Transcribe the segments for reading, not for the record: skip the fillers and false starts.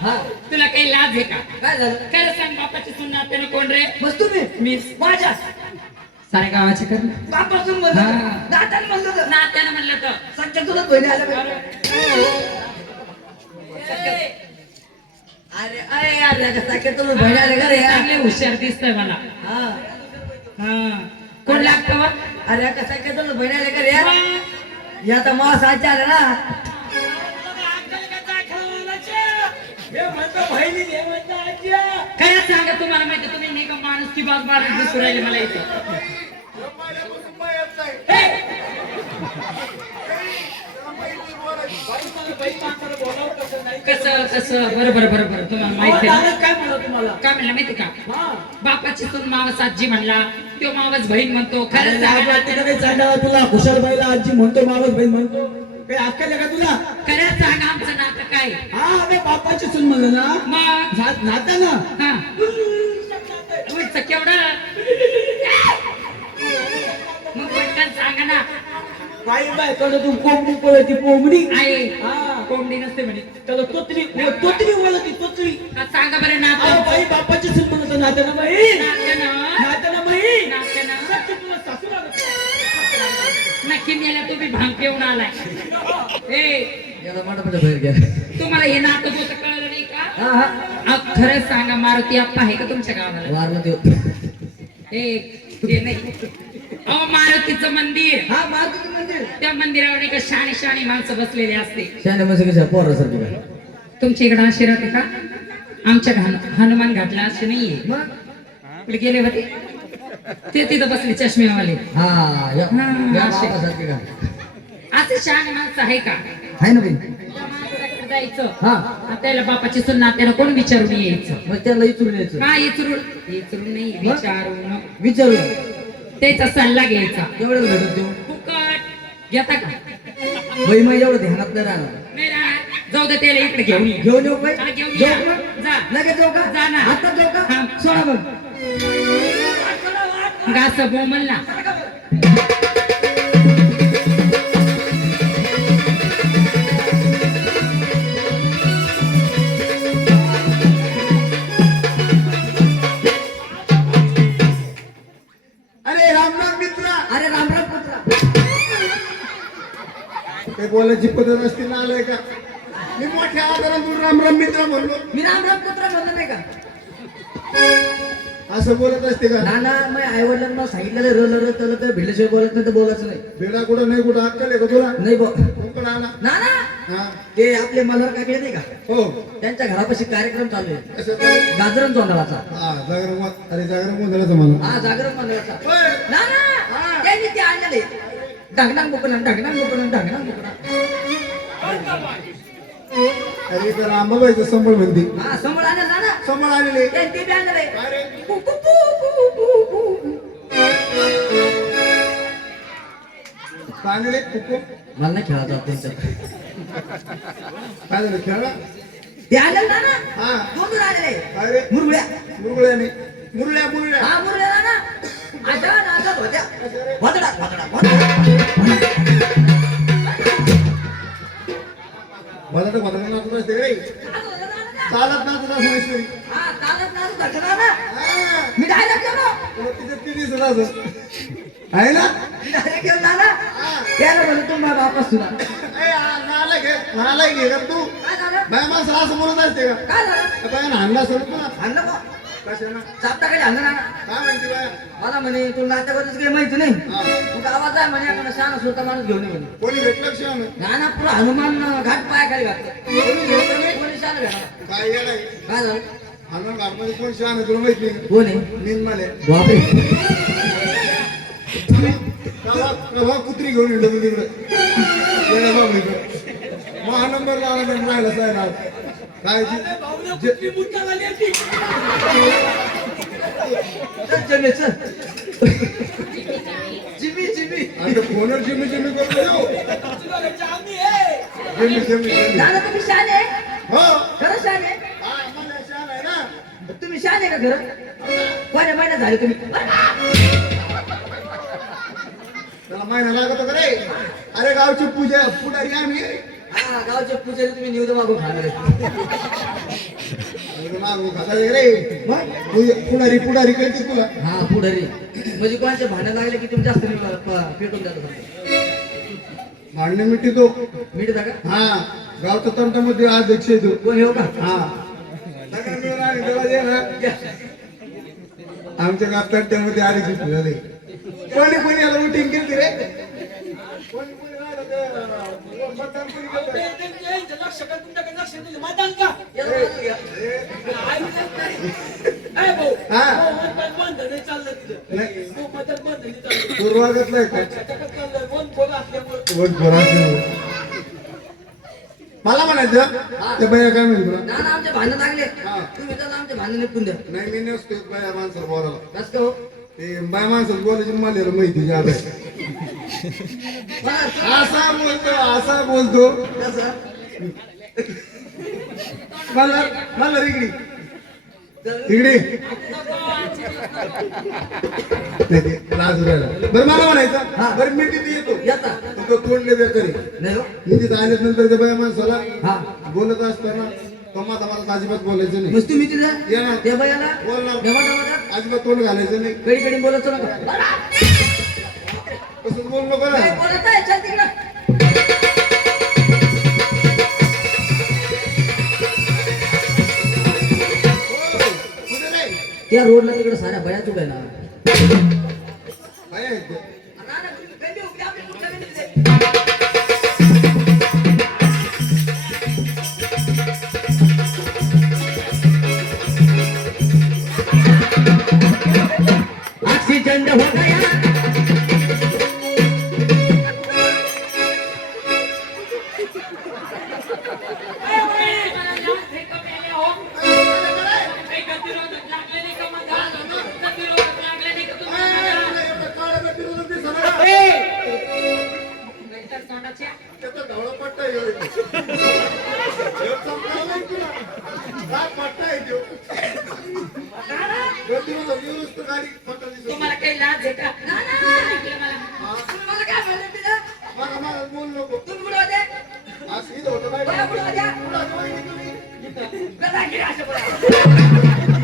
हा तुला काही लाज आहे का? काय झालं? खरं सांग बापाची सून नात्यानं कोण रे? बस तुम्ही मी माझ्या सारे गावाचे कर बापासून म्हणलं हा. नात्यानं म्हणलं तर नात्यानं म्हणलं तर सख्या तुला बहिणी आल्या पाहिजे. अरे अरे यार सख्या तुला बहिणी आल्या का रे यार? चांगले हुशार दिसतंय मला. हा हा कोण लागतं वा? अरे का सख्या तुला बहिणी आल्या का रे यार? या तर मला साच्या आल्या ना. खरंच सांगा तुम्हाला माहिती तुम्ही नाही का माणूस की बाग बाग दिसू राहिले मला इथे. कसं कसं बरोबर बरोबर तुम्हाला माहिती आहे ना? काय म्हणलं तुम्हाला? काय म्हणलं माहिती का? हा बापाची सून मावस आजी म्हणला तो मावस बहीण म्हणतो. खरंच सांगा तुला खुशालबाईला आजी म्हणतो मावस बहीण म्हणतो काही अक्कल आहे का तुला? खरंच सांगा आमचं नातं काय? हा अरे बापाची सून म्हणलं ना मग नाता ना हा उंच केवढं मग पटकन सांगा ना. काही बाय कडे तू कोंबडी पळती कोंबडी आहे हा कोंबडी नसते म्हणे. त्याला तोतरी बोलती तोतरी हा, सांगा बरं अहो नातं. बाई बापाची सून म्हणतो नात्याला बाई नात्यानं नात्याला बाई नात्यानं सख्खी तुला सासू लागत नक्की मेला तुम्ही भांग पिऊन आलाय. याला माटापटा बाहेर घ्या तुम्हाला हे नातं होतं कळलं नाही का? हा हा अहो, खरंच सांगा मारुती आप्पा आहे का तुमच्या गावाला? वारलं देव ते नाही. अहो मारुतीचं मंदिर हा मारुती मंदिर त्या मंदिरावर नाही का शाणी शाणी माणसं बसलेली असते. शाने मस्त कशा पोरासारखी काय तुमच्या इकडे अशी राहते का? आमच्या हनुमान घाटला असे नाहीये. मग इकडे गेले होते ते तिथं बसले चष्मेवाले. हा या हा, अशी. बापासारखी का असे शहाणे माणसं आहे का? आहे ना बाई त्या माणसाकडे जायचं हा आणि त्याला बापाची सून नात्याला कोण विचारून यायचं? मग त्याला इचून यायचं का इचरून नाही विचारून विचारू त्याचा सल्ला घ्यायचा. एवढं भेटत देऊ फुकट घेता का? बाई मग एवढं ध्यानात नाही राहणार नाही राहणार. जाऊ दे त्याला इकडे घेऊन ये. घेऊन येऊ बाई हा, घेऊन जाऊ या. का? जा. लगेच जाऊ का जा ना. आता जाऊ का हा. सोडा मग गास बोंबल ना. अरे राम राम मित्रा अरे राम राम पुत्रा ते बोलायची पद्धत असते ना आलंय का मी मोठ्या आदरातून राम राम मित्रा म्हणलो मी राम राम पुत्रा म्हणलो नाही का असं बोलत असते का ना मग आई वडिलांना सांगितलं रल तर भिडल्याशिवाय बोलत नाही तर बोलायचं नाही भेडा कुठं नाही कुठं अक्कल आहे का तुला नाही कोकण आला ना ना ते आपले मल्हार काकडे नाही का हो त्यांच्या घरापाशी कार्यक्रम चालू आहे गाजरण जोंधळाचा अरे जागरण गोंधळाचा म्हणा हा जागरण गोंधळाचा ना ना त्यांनी ते आणले ढगनांग मुकणं ढगनांग मुकणं ढगनांग मुकणं अरे तर आंबाबाईचं संबळ म्हणते हा संबळ आणलं ना संबळ आणले ते बी आणले आणले मला नाही खेळायचं त्यांच्या काय झालं खेळा ते आणलं ना हा दोन आणले अरे मुरगुळ्या मुरगुळ्याने मुरल्या मुरल्या हा मुरल्या ना आता आता होत्या वदडा वदडा वदडा नाचत असते रे चालत नाचत असते हा चालत नाचत धकना ना मी डायरेक्ट केलो तिथे तिथे सुद्धा आहे ना मी डायरेक्ट केलो ना त्याला म्हणतो तुम्हा बापास सुद्धा ए नाला घे का तू काय झालं बाय माणसं असं बोलत असते का काय झालं बाय हाणला सोडत ना हाणलं का कशाला चापटा खाली हाणलं ना काय म्हणते बाय मला म्हणे तू नाट्याबद्दल काही माहिती नाही तू गावात आहे म्हणे आपण शहाणा स्वतः माणूस घेऊन ये म्हणे कोणी भेटलं क्षण ना पुरा हनुमान घाट पाय खाली घातलं कोणी शहाणा भेटला काय येणार काय झालं हनुमान घाट मध्ये कोण शहाणा तुला माहिती नाही कोण आहे निनमाले बापरे प्रभाव कुत्री घेऊन येतो तू तिकडे महानंबर राहिला साहेब काय जिमी जिमी आता फोनवर जिमी जिमी करतो जिमी जिमी दादा तुम्ही शान आहे हो खरं शान आहे मला शान आहे ना तुम्ही शान आहे का खरं कोण्या महिन्यात झाले तुम्ही त्याला महिना लागतो का रे अरे गावची पूजा पुढारी आम्ही हा गावच्या पुजारी तुम्ही निवड मागून खाणार मागू घाला रे मग पुढारी पुढारी कळते तुला हा पुढारी म्हणजे कोणाचे भांडण लागले की तुम्ही जास्त पेटून जाता भांडणे मिठी तो मीठ का हा गावच्या तंटामध्ये अध्यक्ष आहे तो कोण येऊ का हा सगळं मिळून आणि त्याला दे ना. आमच्या गाव तंट्यामध्ये अध्यक्ष झाले कोणी कोणी याला मिटिंग केली रे कोणी कोणी राहिलं ते मतदान कोणी केलं? हा नाही. पूर्वागतला आहे का वन पोराचं. मला म्हणायचं ते बाया काय म्हणतो ना ना आमचे भांडण लागले हा. तुम्ही तर आमचे भांडण निपून द्या नाही मी नसतो बाया माणसाला बोलायला कस का हो ते बाया माणसाला बोलायची मला माहिती ज्यादा असा बोलतो कसं मला मला रिगडी तिकडे राजू राहिला बरं मला म्हणायचं बरं मी तिथे येतो येता तिथं तोंडले बेकारी नाही हो मी तिथं आल्यानंतर ते बाया माणसाला हा बोलत असताना तुम्हाला मला अजिबात बोलायचं नाही मस्त तुम्ही तिथे ये ना त्या बायाला बोलणार तेव्हा अजिबात तोंड घालायचं नाही कडी कडी बोलायचं नका तसंच बोल नको ना बोलत आहे चल तिकडं कुठे रे त्या रोडला तिकडे साऱ्या बयाच उभ्या ना काय आहे ते? ऑक्सीजन हो गया त्याचा ढवळा पट्टा आहे ह्यो. ह्यो चमकाला नाही तुला. काय पट्टा आहे ह्यो? दोन दिवस झाले नुसतं गाडी पट्टा दिसत. तुम्हाला काही लाज आहे का मला काय म्हणलं तिला मला मला बोल नको. तुम्ही कुठं होते असं इथं होतं काय? बया कुठं होत्या कुणाची वहिनी तुम्ही? कसा गेला असं बोला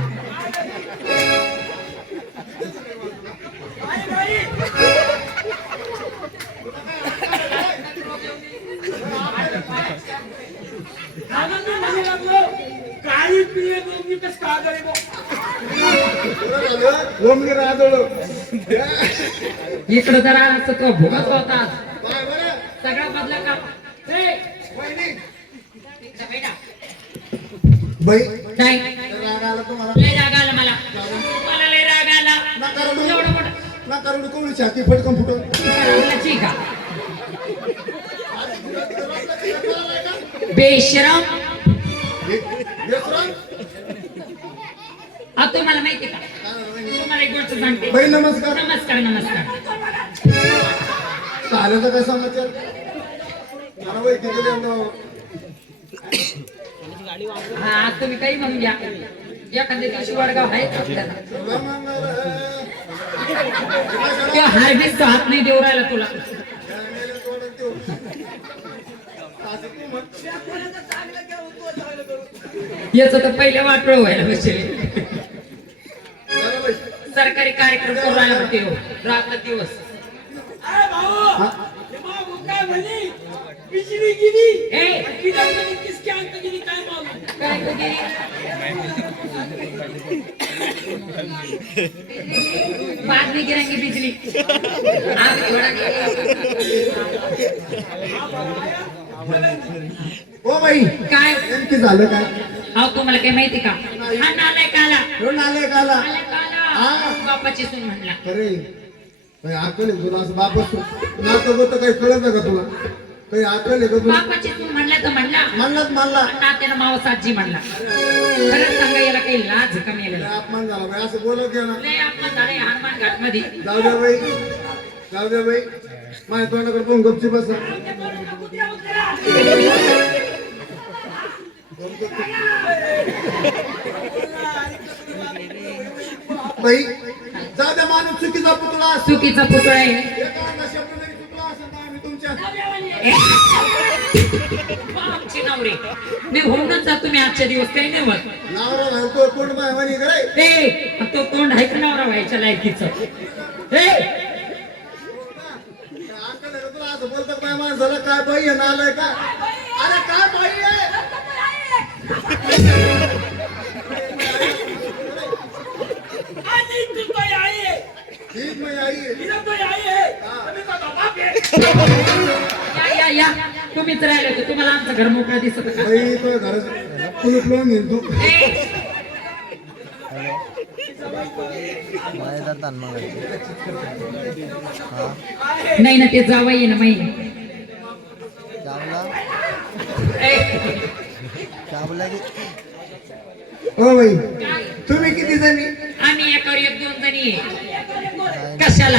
बरं झालं. ओमने राजवलं. इकडं जरा असं तो भोगत होता काय बरं? सगळा बदला का वहिनी. इकडं बैठा. बाई नाही राग आला तुम्हाला लय राग आला मला लय राग आला नका रडू. एवढं मोठं नका रडू. कोणी छाती फटकन फुटून बोलायची का बेशरम तुम्हाला माहिती का तुम्हाला एक गोष्ट सांगते बाई नमस्कार नमस्कार नमस्कार चालेल काय समाचार मला वैद्य हा आज तुम्ही काही म्हणून घ्या एखाद्या दिवशी वडगाव आहे आपल्याला त्या हार्बिस हात नाही देऊ राहिला तुला याच तर पहिले वाटोळ व्हायला बसेल सरकारी कार्यक्रम करू राहिला होते हो, रात्र दिवस ए, काय कधी? बाद में गिरेंगी बिजली आग थोड़ा ओ बाई काय नेमकी झालं काय अहो तुम्हाला काही माहिती का हा नालाय काला रोड आले काला काला बापाची सून म्हणला अरे काही अकल आहे तुला असं बापस नातं गोत काही कळत का तुला काही अकल आहे का तुला बापाची सून म्हणला तर म्हणला म्हणलाच म्हणला नात्यानं मावसाजी म्हणला खरंच सांगा याला काही लाज कमी लय आलेला अपमान झाला बाई असं बोलत घ्या ना लय आपण झालंय हनुमान घाट मध्ये जाऊ द्या बाई जाऊ द्या बाई माझ्या तोंडाकडे पाहून गपची बसा बाई जाऊ द्या माणूस चुकीचा पुतळा असतो चुकीचा पुतळा आहे एखादा शब्द जरी चुकला असेल तर आम्ही तुमच्या ए, आमची नवरे मी होऊनच जा तुम्ही आजच्या दिवस काही नाही होत नावरा म्हणतो कोण मायवानी करे ए तो तोंड आहे का नवरा व्हायच्या लायकीचं ए अंकल हे तुला असं बोलतात काय माणसाला काय बाई आहे नालाय का अरे काय बाई आहे ठीक मी आई आहे या तुम्हीच राहिले होते तुम्हाला आमचं घर मोकळं दिसत का बाई तो घरात कुलूप लावून घेईन तू नाही ना ते जावई ना माई हो बाई तुम्ही किती जणी आम्ही एकावर एक दोन जणी आहे. कशाला